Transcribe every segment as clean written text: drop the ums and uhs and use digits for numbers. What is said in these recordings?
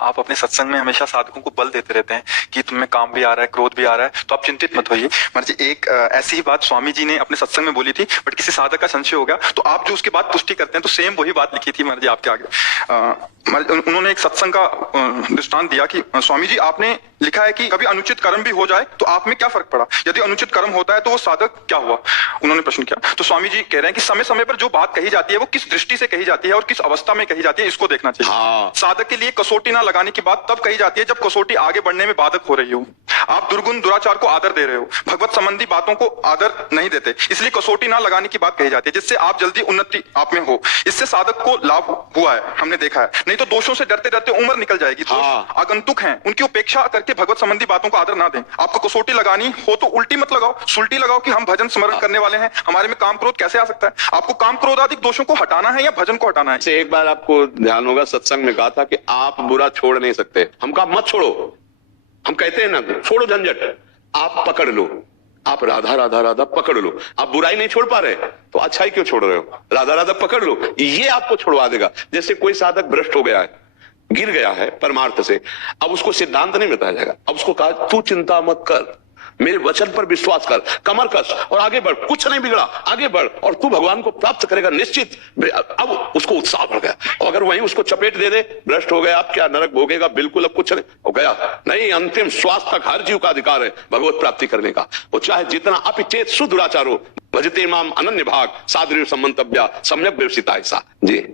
आप अपने सत्संग में हमेशा साधकों को बल देते रहते हैं कि तुम्हें काम भी आ रहा है, क्रोध भी आ रहा है, तो आप चिंतित मत होइए। महाराज जी, एक ऐसी ही बात स्वामी जी ने अपने सत्संग में बोली थी, बट किसी साधक का संशय हो गया, तो आप जो उसके बाद पुष्टि करते हैं, तो सेम वही बात लिखी थी महाराज जी आपके आगे। उन्होंने एक सत्संग का दृष्टांत दिया कि स्वामी जी, आपने लिखा है कि कभी अनुचित कर्म भी हो जाए तो आप में क्या फर्क पड़ा, यदि अनुचित कर्म होता है तो वो साधक क्या हुआ। उन्होंने प्रश्न किया, तो स्वामी जी कह रहे हैं कि समय समय पर जो बात कही जाती है वो किस दृष्टि से कही जाती है और किस अवस्था में कही जाती है, इसको देखना चाहिए। साधक के लिए कसौटी ना लगाने की बात तब कही जाती है जब कसौटी आगे बढ़ने में बाधक हो रही हो। आप दुर्गुण दुराचार को आदर दे रहे हो, भगवत संबंधी बातों को आदर नहीं देते, इसलिए कसौटी ना लगाने की बात कही जाती है, जिससे आप जल्दी उन्नति आप में हो। इससे साधक को लाभ हुआ है, हमने देखा है। नहीं तो दोषों से डरते डरते उम्र निकल जाएगी। दोष आगंतुक हैं, उनकी उपेक्षा करके भगवत संबंधी बातों को आदर ना दें। आपको कसौटी लगानी हो तो उल्टी मत लगाओ, सुलटी लगाओ कि हम भजन स्मरण करने वाले हैं, हमारे में काम क्रोध कैसे आ सकता है। आपको काम क्रोध आदि दोषों को हटाना है या भजन को हटाना है। एक बार आपको ध्यान होगा, सत्संग में कहा था कि आप बुरा छोड़ नहीं सकते। हम कहा मत छोड़ो, हम कहते हैं ना छोड़ो झंझट, आप पकड़ लो, आप राधा राधा राधा पकड़ लो। आप बुराई नहीं छोड़ पा रहे तो अच्छाई क्यों छोड़ रहे हो, राधा राधा पकड़ लो, ये आपको छुड़वा देगा। जैसे कोई साधक भ्रष्ट हो गया है, गिर गया है परमार्थ से, अब उसको सिद्धांत नहीं बताया जाएगा, अब उसको कहा तू चिंता मत कर, मेरे वचन पर विश्वास कर, कमर कस और आगे बढ़, कुछ नहीं बिगड़ा, आगे बढ़ और तू भगवान को प्राप्त करेगा निश्चित। अब उसको उत्साह बढ़ गया। और अगर वहीं उसको चपेट दे दे, भ्रष्ट हो गया, अब क्या नरक भोगेगा, बिल्कुल अब कुछ नहीं हो गया। नहीं, अंतिम श्वास तक हर जीव का अधिकार है भगवत प्राप्ति करने का। वो चाहे जितना अपिचेत सुदुराचारो भजते माम अनन्य भाग सादृढ़ संबंतव्या सम्यक व्यवसिता। ऐसा जी।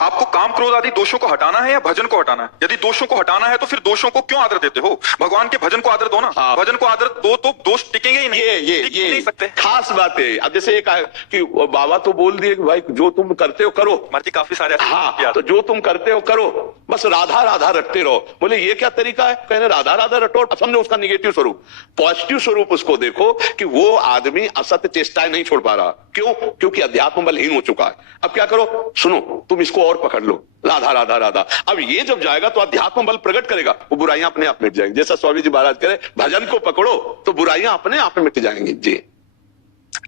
आपको काम क्रोध आदि दोषों को हटाना है या भजन को हटाना है। यदि दोषों को हटाना है तो फिर दोषों को क्यों आदर देते हो, भगवान के भजन को आदर दो ना। भजन को आदर दो तो दोष टिकेंगे ही नहीं, ये नहीं सकते। खास बात है। अब जैसे एक कि बाबा तो बोल दिए कि भाई जो तुम करते हो करो, मर्जी काफी सारे। हाँ, तो जो तुम करते हो करो, बस राधा राधा रटते रहो। बोले ये क्या तरीका है, कहने राधा राधा रटो, समझो उसका निगेटिव स्वरूप। पॉजिटिव स्वरूप उसको देखो कि वो आदमी असत्य चेष्टाएं नहीं छोड़ पा रहा। क्यों? क्योंकि अध्यात्म बलहीन हो चुका है। अब क्या करो, सुनो, तुम इसको और पकड़ लो, राधा राधा राधा। अब ये जब जाएगा तो अध्यात्म बल प्रकट करेगा, वो बुराइयां अपने आप मिट जाएंगी। जैसा स्वामी जी महाराज कह रहे, भजन को पकड़ो तो बुराइयां अपने आप मिट जाएंगी। जी।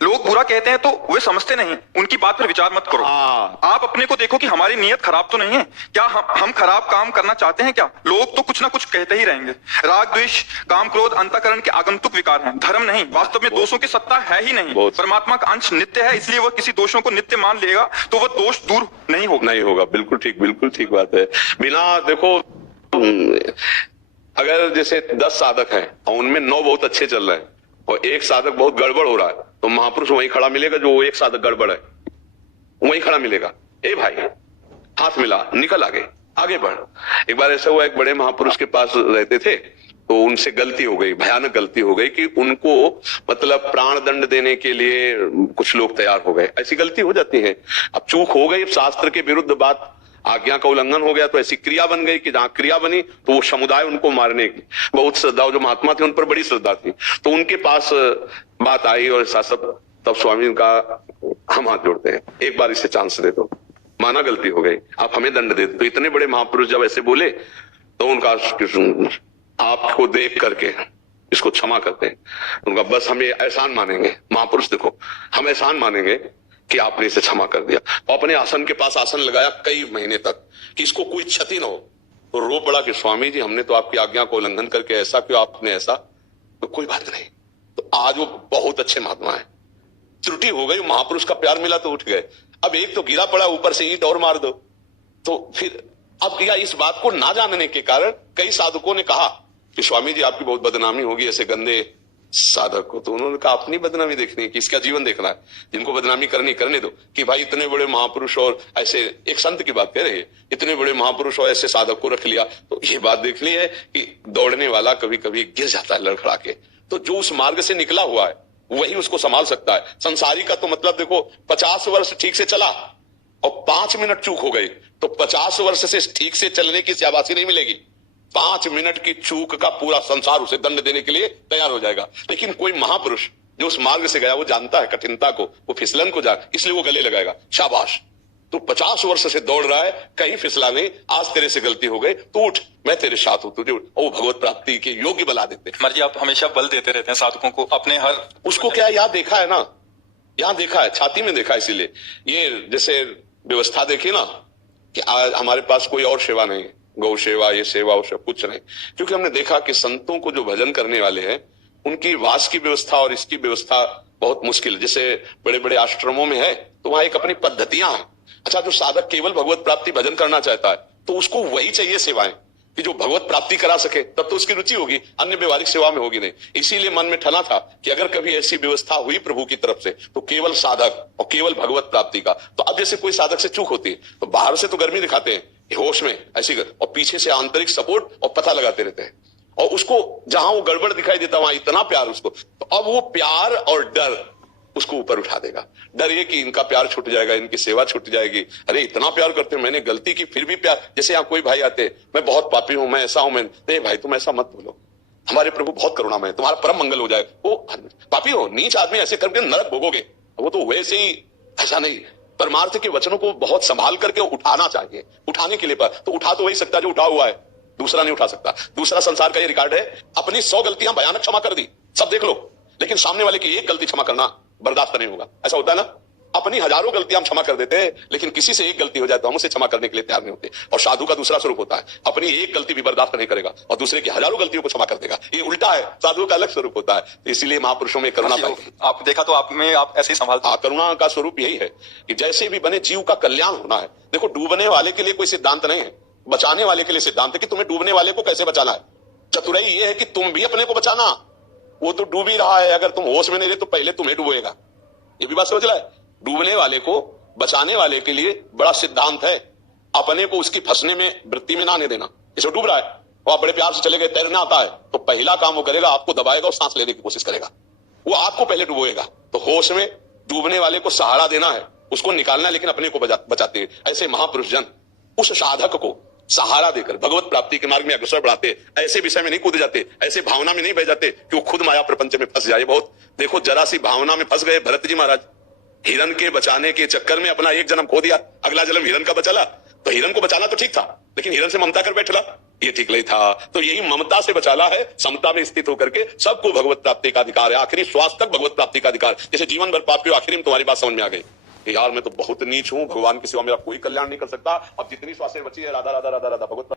लोग बुरा कहते हैं तो वे समझते नहीं, उनकी बात पर विचार मत करो। आप अपने को देखो कि हमारी नीयत खराब तो नहीं है क्या, हम खराब काम करना चाहते हैं क्या। लोग तो कुछ ना कुछ कहते ही रहेंगे। राग द्वेष काम क्रोध अंतःकरण के आगंतुक विकार हैं, धर्म नहीं। वास्तव में दोषों की सत्ता है ही नहीं। परमात्मा का अंश नित्य है, इसलिए वह किसी दोषों को नित्य मान लेगा तो वह दोष दूर नहीं होगा। बिल्कुल ठीक बात है। बिना देखो, अगर जैसे 10 साधक हैं और उनमें 9 बहुत अच्छे चल रहे हैं और एक साधक बहुत गड़बड़ हो रहा है, तो महापुरुष वहीं खड़ा मिलेगा जो एक साधक गड़बड़ है, वहीं खड़ा मिलेगा। ए भाई, हाथ मिला, निकल आगे बढ़। एक बार ऐसा हुआ, एक बड़े महापुरुष के पास रहते थे, तो उनसे गलती हो गई, भयानक गलती हो गई कि उनको मतलब प्राण दंड देने के लिए कुछ लोग तैयार हो गए। ऐसी गलती हो जाती है। अब चूक हो गई, शास्त्र के विरुद्ध बात, आज्ञा का उल्लंघन हो गया, तो ऐसी क्रिया बन गई कि जहां क्रिया बनी तो वो समुदाय उनको मारने की बहुत श्रद्धा, जो महात्मा थे उन पर बड़ी श्रद्धा थी, तो उनके पास बात आई और ऐसा सब। तब स्वामी का हम हाथ जोड़ते हैं, एक बार इसे चांस दे दो, माना गलती हो गई, आप हमें दंड दे दो। तो इतने बड़े महापुरुष जब ऐसे बोले तो उनका आपको देख करके इसको क्षमा करते हैं। उनका बस हम ये एहसान मानेंगे, महापुरुष देखो, हम एहसान मानेंगे कि आपने इसे क्षमा कर दिया। और अपने आसन के पास आसन लगाया कई महीने तक कि इसको कोई क्षति ना हो। तो रो पड़ा कि स्वामी जी, हमने तो आपकी आज्ञा को उल्लंघन करके ऐसा क्यों, आपने ऐसा, तो कोई बात नहीं। तो आज वो बहुत अच्छे महात्मा है। त्रुटि हो गई, महापुरुष का प्यार मिला तो उठ गए। अब एक तो गिरा पड़ा, ऊपर से ईंट और मार दो, तो फिर अब क्या, इस बात को ना जानने के कारण कई साधकों ने कहा कि स्वामी जी आपकी बहुत बदनामी होगी ऐसे गंदे साधक को। तो उन्होंने कहा अपनी बदनामी देखनी है कि इसका जीवन देखना है, जिनको बदनामी करने दो। कि भाई इतने बड़े महापुरुष और ऐसे, एक संत की बात कह रहे हैं, इतने बड़े महापुरुष और ऐसे साधक को रख लिया, तो ये बात देखनी है कि दौड़ने वाला कभी कभी गिर जाता है लड़खड़ा के, तो जो उस मार्ग से निकला हुआ है वही उसको संभाल सकता है। संसारी का तो मतलब देखो, 50 वर्ष ठीक से चला और 5 मिनट चूक हो गई, तो 50 वर्ष से ठीक से चलने की शाबाशी नहीं मिलेगी। 5 मिनट की चूक का पूरा संसार उसे दंड देने के लिए तैयार हो जाएगा। लेकिन कोई महापुरुष जो उस मार्ग से गया, वो जानता है कठिनता को, वो फिसलन को इसलिए वो गले लगाएगा, शाबाश तू 50 वर्ष से दौड़ रहा है, कहीं फिसला नहीं, आज तेरे से गलती हो गई, तू उठ, मैं तेरे साथ हूं, तुझे वो भगवत प्राप्ति के योग्य बना देते हैं। मर्जी, आप हमेशा बल देते रहते हैं साधकों को अपने हर, उसको क्या यहाँ देखा है ना, यहाँ देखा है, छाती में देखा है। इसीलिए ये जैसे व्यवस्था देखी ना कि आज हमारे पास कोई और सेवा नहीं है, गौ सेवा, ये सेवा वो सब कुछ नहीं। क्योंकि हमने देखा कि संतों को जो भजन करने वाले हैं उनकी वास की व्यवस्था और इसकी व्यवस्था बहुत मुश्किल है। जैसे बड़े बड़े आश्रमों में है तो वहां एक अपनी पद्धतियां हैं। अच्छा, जो साधक केवल भगवत प्राप्ति भजन करना चाहता है तो उसको वही चाहिए सेवाएं कि जो भगवत प्राप्ति करा सके, तब तो उसकी रुचि होगी, अन्य व्यवहारिक सेवा में होगी नहीं। इसीलिए मन में ठना था कि अगर कभी ऐसी व्यवस्था हुई प्रभु की तरफ से तो केवल साधक और केवल भगवत प्राप्ति का। तो अब जैसे कोई साधक से चूक होती है तो बाहर से तो गर्मी दिखाते हैं, होश में ऐसी और पीछे से आंतरिक सपोर्ट और पता लगाते रहते हैं, और उसको जहां वो गड़बड़ दिखाई देता वहां इतना प्यार उसको, तो अब वो प्यार और डर उसको ऊपर उठा देगा। डर ये कि इनका प्यार छूट जाएगा, इनकी सेवा छूट जाएगी, अरे इतना प्यार करते हैं, मैंने गलती की फिर भी प्यार। जैसे यहाँ कोई भाई आते, मैं बहुत पापी हूं, मैं ऐसा हूं, मैं नहीं भाई तुम ऐसा मत बोलो, हमारे प्रभु बहुत करुणामय है, तुम्हारा परम मंगल हो जाए। वो पापी हो, नीच आदमी ऐसे करके नरक भोगोगे। वो तो वैसे ही, ऐसा नहीं। परमार्थ के वचनों को बहुत संभाल करके उठाना चाहिए। उठाने के लिए पर तो उठा तो वही सकता है जो उठा हुआ है, दूसरा नहीं उठा सकता। दूसरा संसार का ये रिकॉर्ड है, अपनी 100 गलतियां भयानक क्षमा कर दी, सब देख लो, लेकिन सामने वाले की एक गलती क्षमा करना बर्दाश्त नहीं होगा। ऐसा होता है ना, अपनी हजारों गलतियां हम क्षमा कर देते हैं, लेकिन किसी से एक गलती हो जाए तो हम उसे क्षमा करने के लिए तैयार नहीं होते। और साधु का दूसरा स्वरूप होता है, अपनी एक गलती भी बर्दाश्त नहीं करेगा और दूसरे की हजारों गलतियों को क्षमा कर देगा। ये उल्टा है, साधु का अलग स्वरूप होता है। तो इसीलिए महापुरुषों में करुणा पाई। आप देखा तो आप में आप ऐसे ही संभालते। करुणा का स्वरूप यही है कि जैसे भी बने जीव का कल्याण होना है। देखो, डूबने वाले के लिए कोई सिद्धांत नहीं है, बचाने वाले के लिए सिद्धांत है कि तुम्हें डूबने वाले को कैसे बचाना है। चतुराई ये है कि तुम भी अपने को बचाना, वो तो डूब ही रहा है, अगर तुम होश में नहीं रहे तो पहले तुम्हें डूबेगा। ये भी बात समझ रहा है। डूबने वाले को बचाने वाले के लिए बड़ा सिद्धांत है, अपने को उसकी फंसने में वृत्ति में ना आने देना। जैसे डूब रहा है, वो आप बड़े प्यार से चले गए, तैरना आता है, तो पहला काम वो करेगा, आपको दबाएगा और सांस लेने की कोशिश करेगा, वो आपको पहले डुबोएगा। तो होश में डूबने वाले को सहारा देना है, उसको निकालना है, लेकिन अपने को बचाते हैं। ऐसे महापुरुष जन उस साधक को सहारा देकर भगवत प्राप्ति के मार्ग में अग्रसर बढ़ाते। ऐसे विषय में नहीं कूद जाते, ऐसे भावना में नहीं बह जाते कि वो खुद माया प्रपंच में फंस जाए। बहुत देखो, जरा सी भावना में फंस गए भरत जी महाराज, हिरन के बचाने के चक्कर में अपना एक जन्म खो दिया, अगला जन्म हिरन का बचाला। तो हिरन को बचाना तो ठीक था, लेकिन हिरन से ममता कर बैठला, ये ठीक नहीं था। तो यही ममता से बचाला है, समता में स्थित होकर के सबको भगवत प्राप्ति का अधिकार है, आखिरी श्वास तक भगवत प्राप्ति का अधिकार। जैसे जीवन भर पाप के आखिरी में तुम्हारी बात समझ में आ गई, यार मैं तो बहुत नीच हूं, भगवान की सेवा मेरा कोई कल्याण नहीं कर सकता, अब जितनी श्वासें बची है राधा राधा राधा राधा भगवत